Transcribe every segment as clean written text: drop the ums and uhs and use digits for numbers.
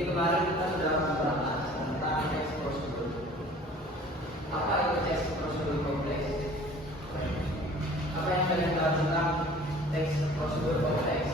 Jadi kemarin kita sudah membahas tentang teks prosedur. Apa itu teks prosedur kompleks? Apa yang kalian tahu tentang teks prosedur kompleks?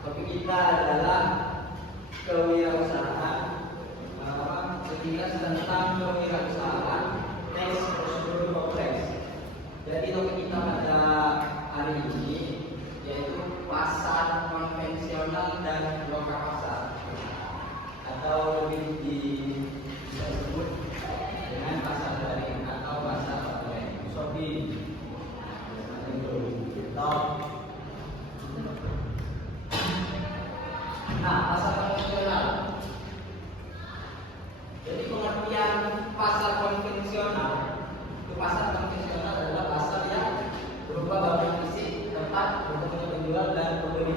Topik kita adalah kewirausahaan, sekilas tentang kewirausahaan teks prosedur kompleks. Jadi topik kita pada hari ini yaitu pasar konvensional dan loka pasar, atau lebih bisa disebut dengan pasar daring atau pasar online, Shopee. Nah, pasar konvensional. Jadi pengertian pasar konvensional, itu pasar konvensional adalah pasar yang berupa bangunan fisik, tempat untuk penjual dan pembeli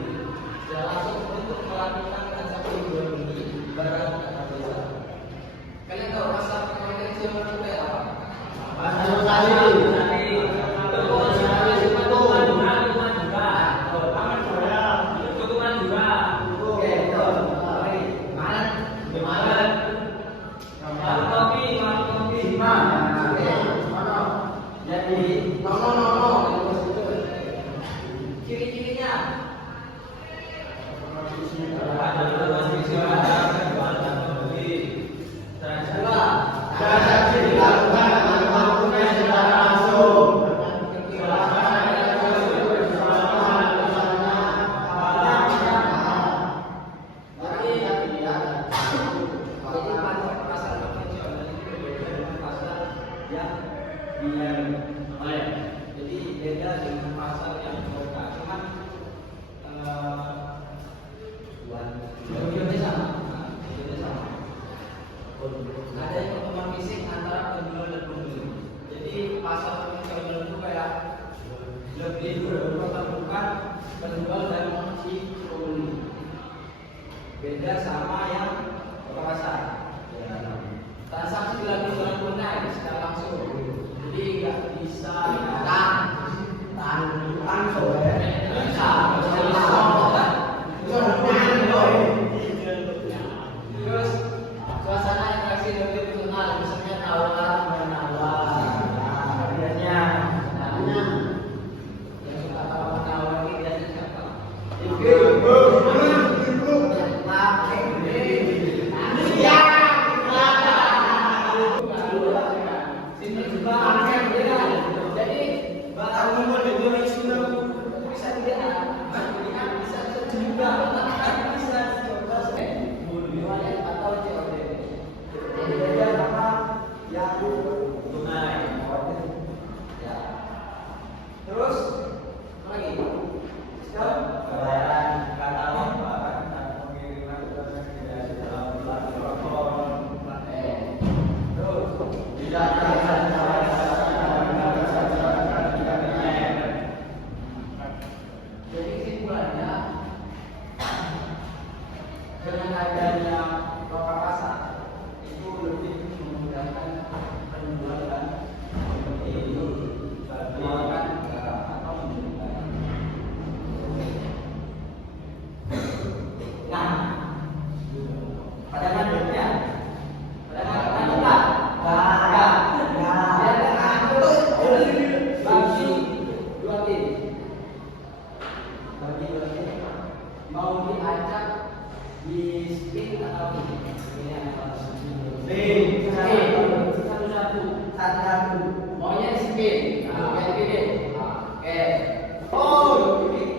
secara langsung untuk melakukan transaksi jual beli barang atau jasa. Kalian tahu pasar konvensional itu kayak apa? Pasar Jadi beda dengan pasar yang loka, cuman tujuannya sama. Ada yang pertemuan fisik antara penjual dan pembeli. Jadi pasar konvensional itu kayak lebih mempertemukan penjual dan si pembeli. Beda sama yang loka pasar. Transaksi dilakukan tunai secara langsung. Jadi nggak bisa terus suasana interaksi lebih personal, misalnya tawar menawar, harganya, yang suka tawar menawar ini biasanya siapa? Terus lagi Maunya di spin. Nah, kayak gini. Oke. Oh, ini.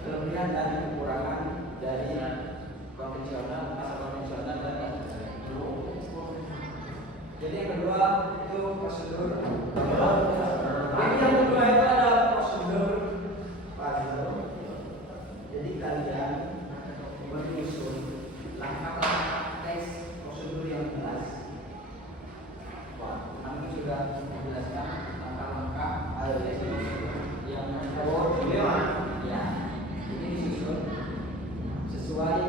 kelebihan dan kekurangan dari konvensional, pasar konvensional dan konvensional. Jadi yang kedua itu prosedur. Jadi yang kedua itu ada prosedur puzzle. Jadi kalian menyusun langkah-langkah tes prosedur yang jelas. Wah, kami sudah menjelaskan langkah-langkah yang ya, ini disusun sesuai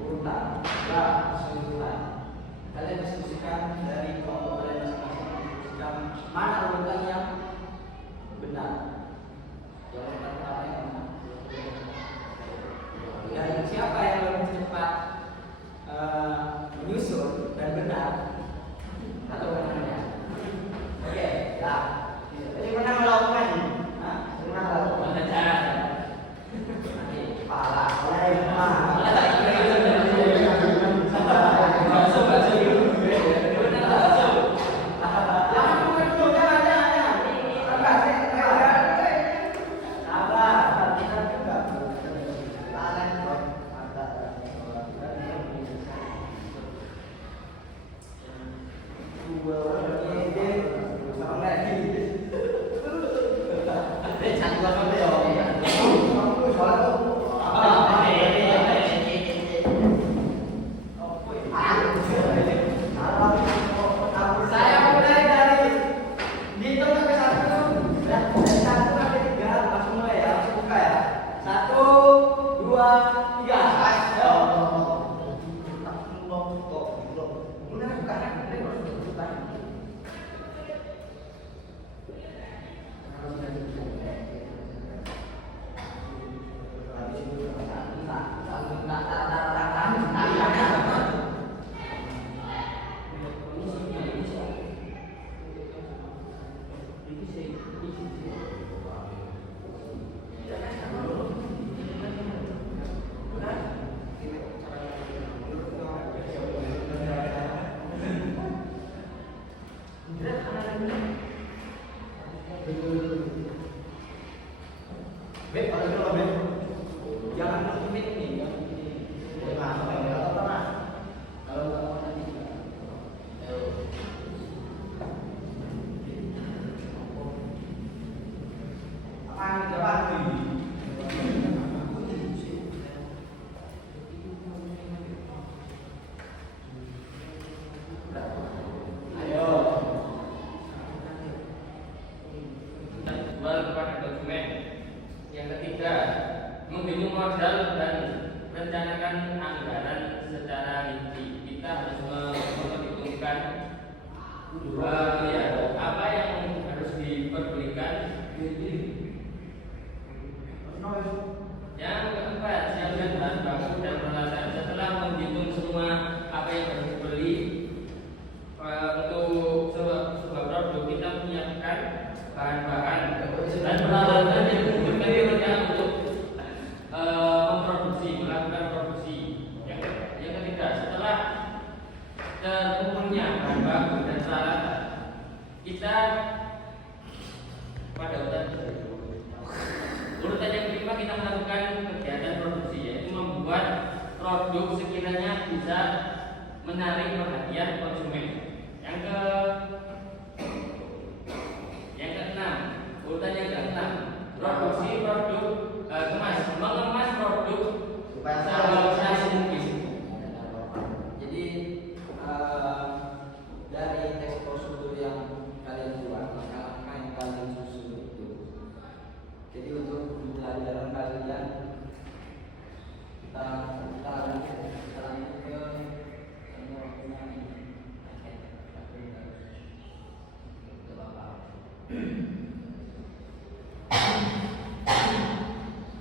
urutan keseluruhan. Kalian diskusikan dari kelompok kalian masing-masing, diskusikan mana urutan yang benar, yang urutan apa yang benar, dan siapa yang lebih cepat menyusun dan benar atau menangnya. Oke, ya. Jadi mana melakukan ini? Mana melakukan? Pala,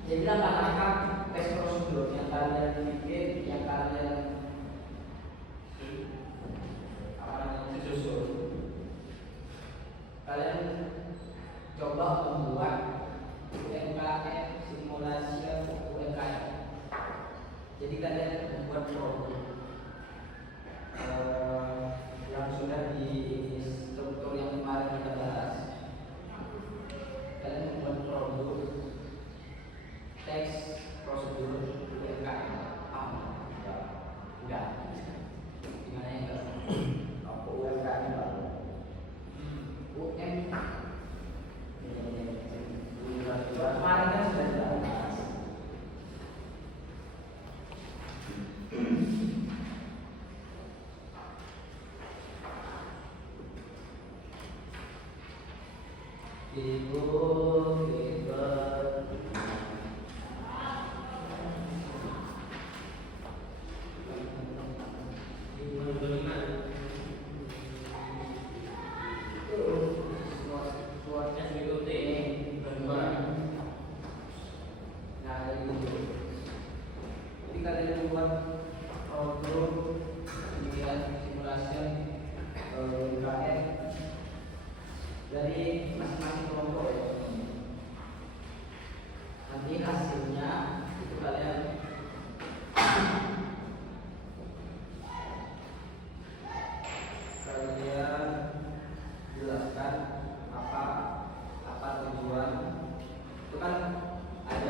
jadi langkah-langkah tes prosedur yang kalian bikin, yang kalian susun. Kalian coba membuat UMKM simulasi UMKM. Jadi kalian membuat produk yang sudah di struktur yang kemarin kita bahas. Kalian membuat produk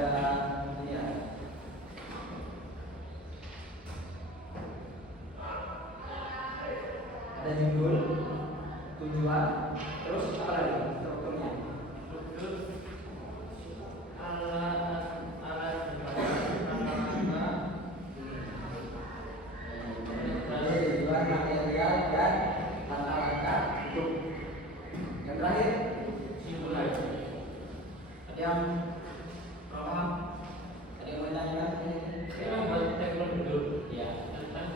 ini ya. Ada judul, tujuan, terus apa lagi strukturnya? Struktur alat tujuan material dan langkah-langkah hidup. Yang terakhir simpulan. Ada yang paham? Ada yang menanyakan? Kita buat teknologi dulu. Ya, tentang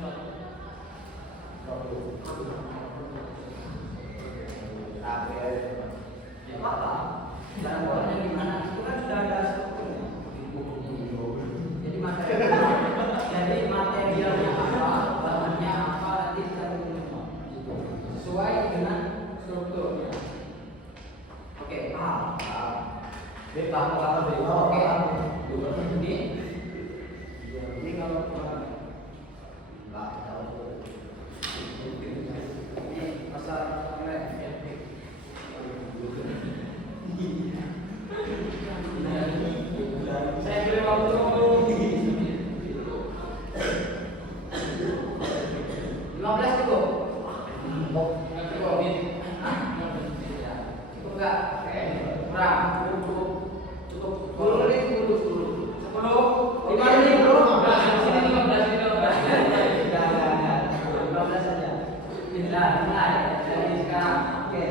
apa? Cara bolanya gimana? Itu kan sudah ada strukturnya. Jadi materialnya apa, bahannya apa, nanti kita semua sesuai dengan strukturnya. Oke, paham? Paham. Oke. Ini kalau nggak tahu. Ini masalah saya beri waktu 15 cukup. Cukup nggak? Kurang. Cukup 10 menit, 10, 5 menit bro. 15 saja. Bismillah, mulai dari sekarang. Oke.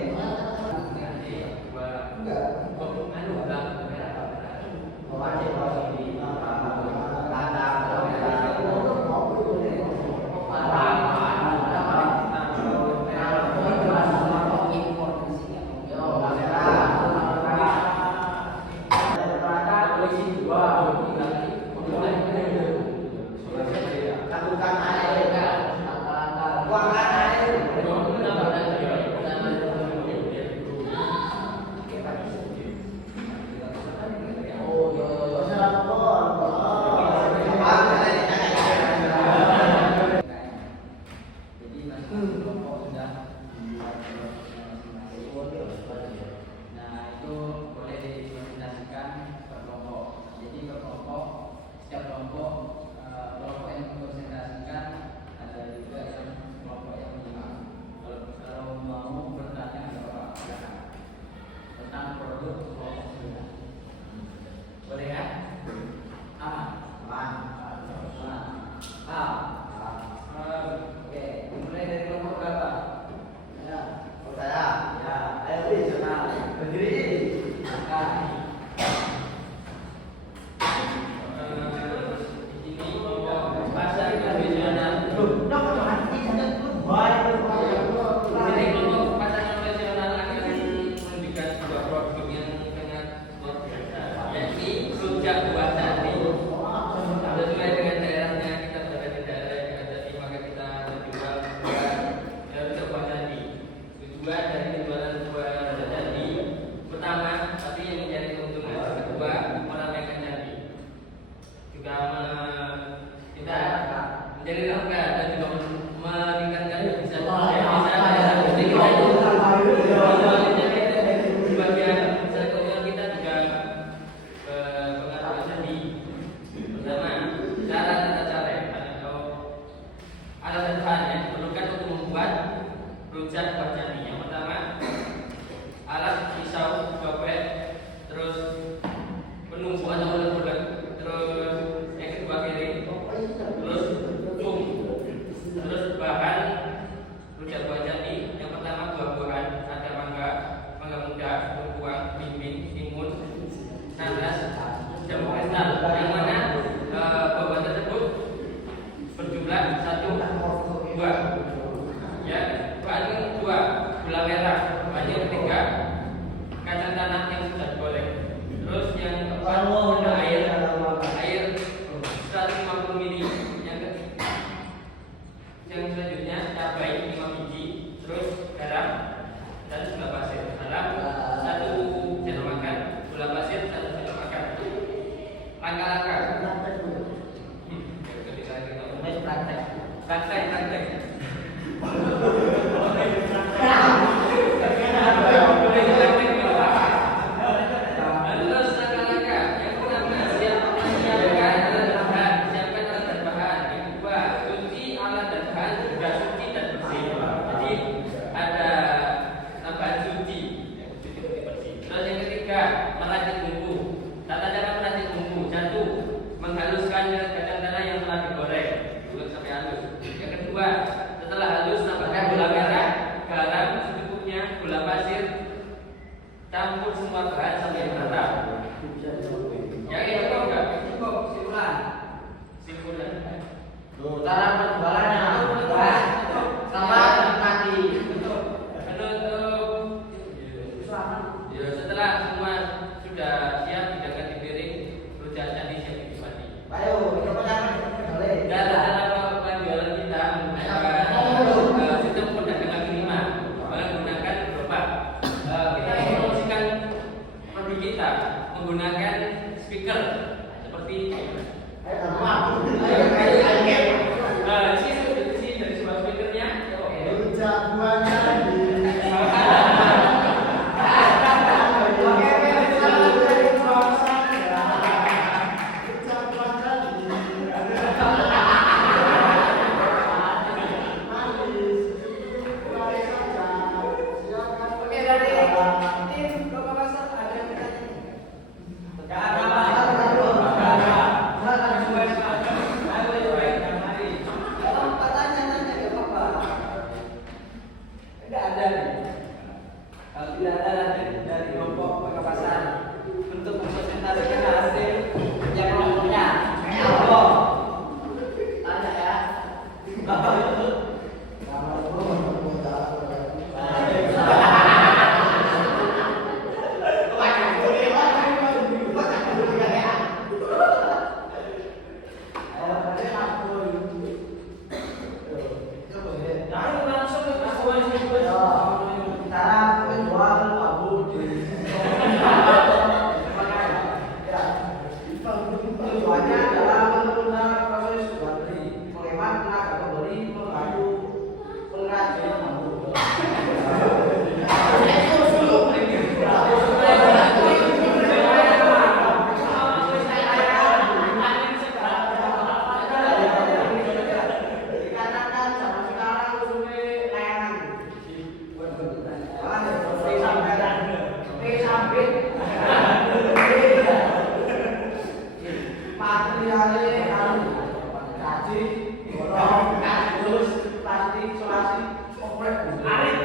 Siap Seperti nah, di sini dari sebuah speakernya. Oke, dari tim Bapak Pasar ada yang bertanya? Enggak ada nih. Kalau tidak ada dari kelompok Bapak Pasar untuk mempresentasikan hasil yang kelompoknya. Apa? Tanya ya. Tujuannya adalah menunda proses jual beli, menghemat tenaga pembeli, mengadu pengrajin bambu. Dikarenakan zaman sekarang usulnya layanan. Materialnya kamu kaji, borong, kardus, plastik, isolasi, oprek, arit,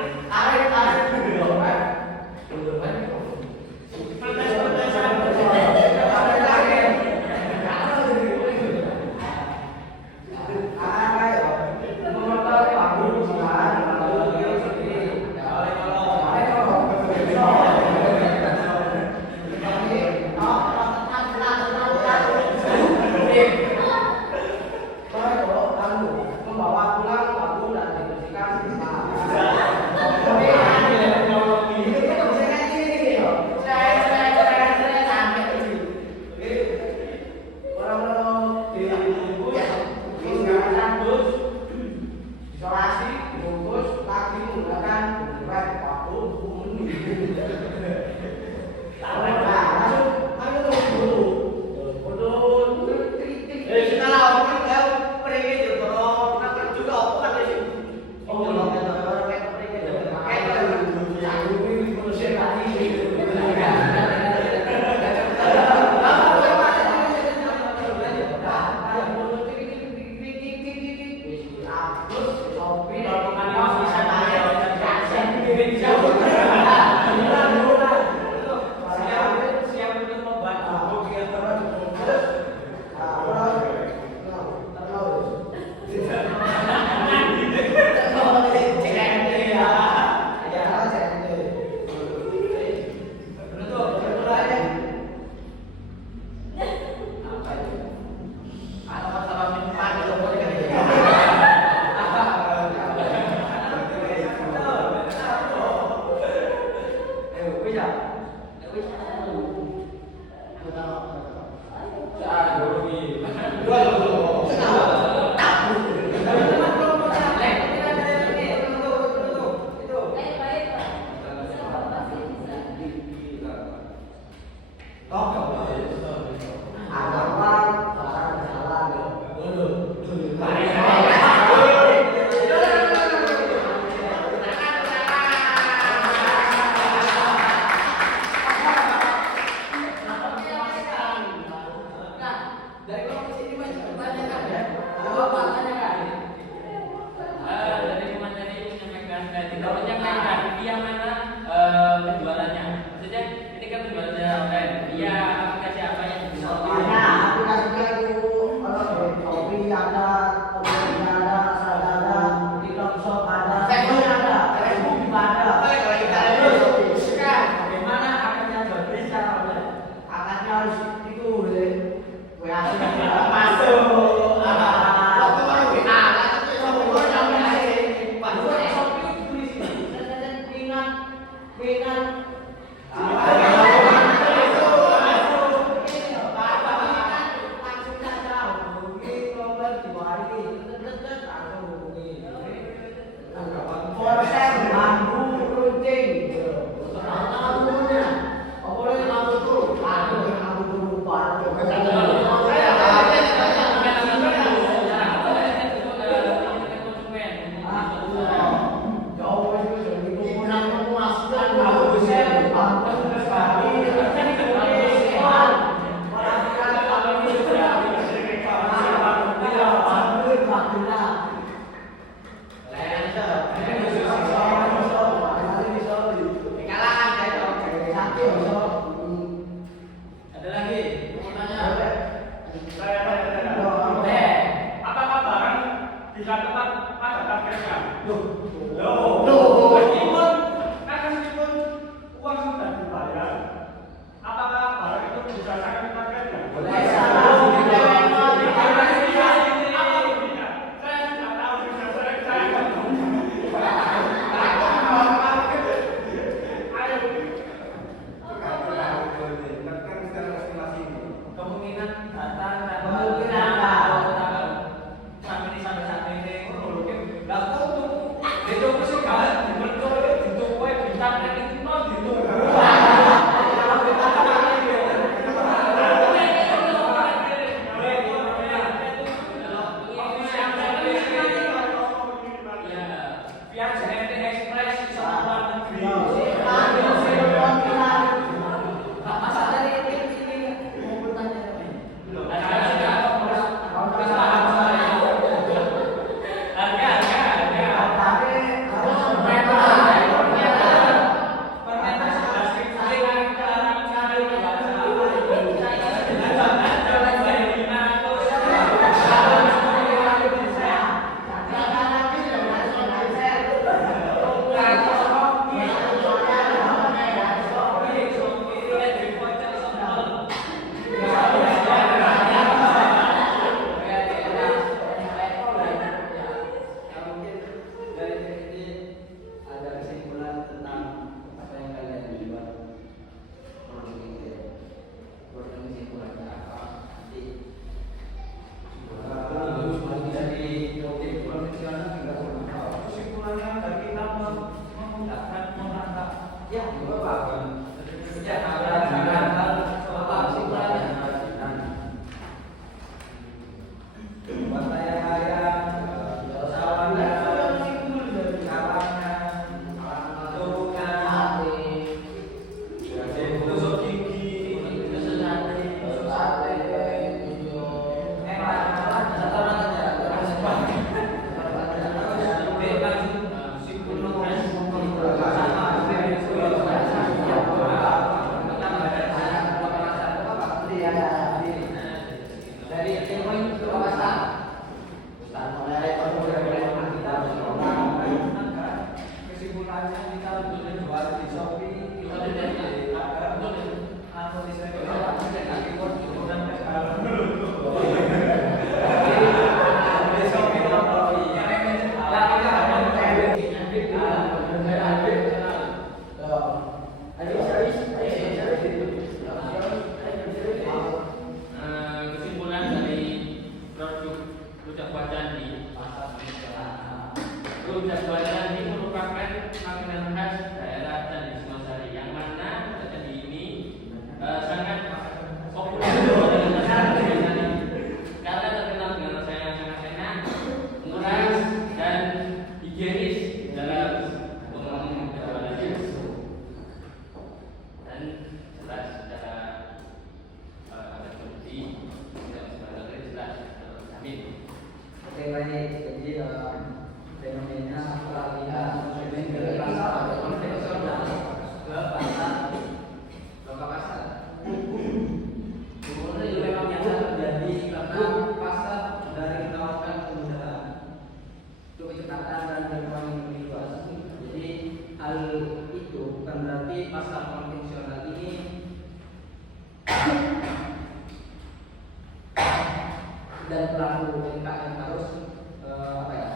dan pelaku UMKM harus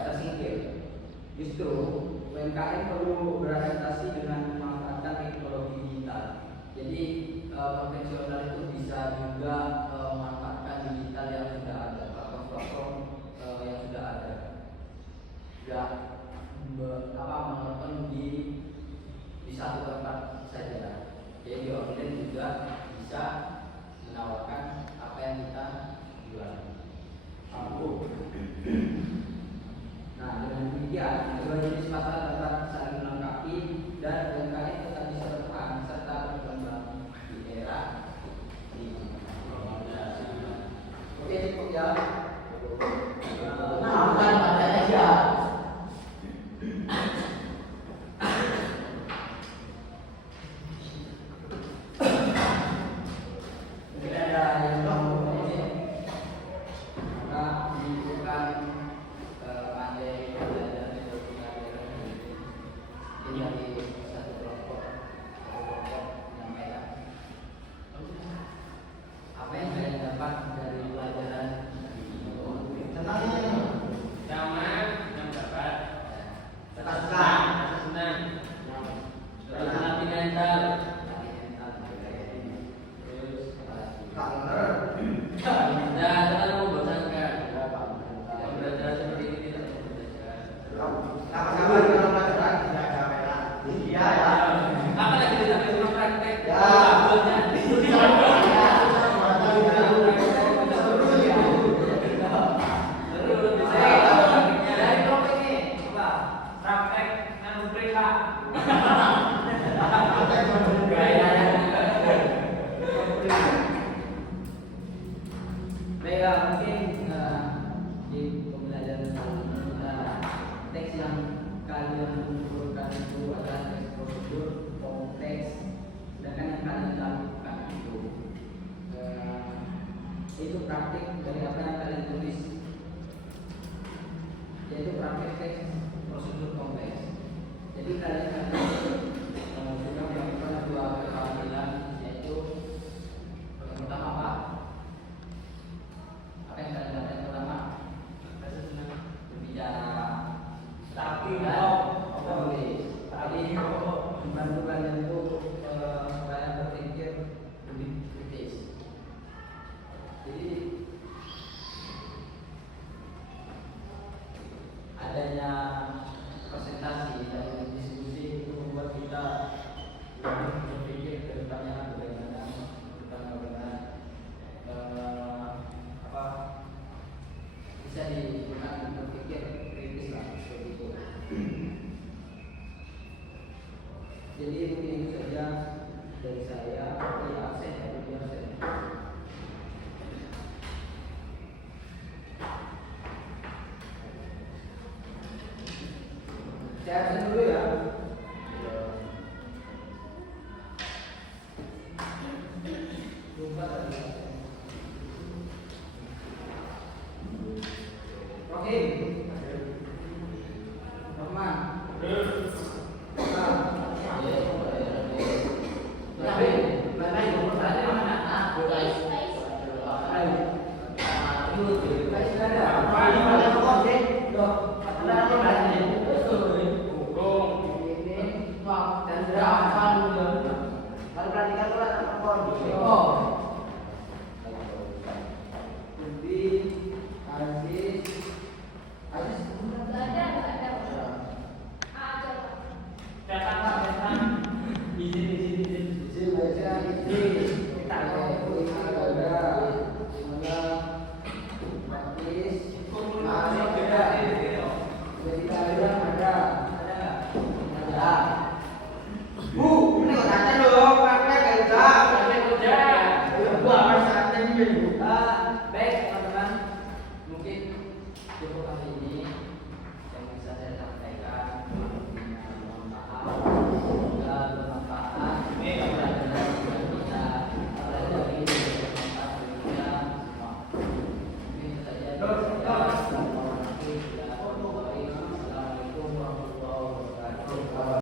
tersingkir. Justru UMKM perlu beradaptasi dengan memanfaatkan teknologi digital. Jadi konvensional itu bisa juga memanfaatkan digital yang sudah ada, platform-platform yang sudah ada. Tidak menonton di satu tempat saja. Jadi online juga bisa menawarkan apa yang kita jual. Nah, dengan demikian kedua jenis pasar dapat saling melengkapi dan UMKM tetap bisa bertahan serta berkembang di era ini. Oke, cukup ya. Nah, bukan padanya aja. Teks yang kalian kumpulkan itu adalah teks prosedur kompleks, sedangkan yang kalian lakukan itu praktik dari apa yang kalian tulis, yaitu praktik teks prosedur kompleks. Jadi kalian sudah melakukan dua keterampilan, yaitu yang pertama apa yang kalian lakukan pertama berbicara. Tapi tadi membantu kalian itu supaya berpikir lebih kritis. Jadi adanya presentasi dan diskusi itu membuat kita lebih berpikir ke depannya bagaimana bisa digunakan berpikir kritis lah seperti itu. Jadi mungkin itu saja dari saya. Absen ya, absen. Saya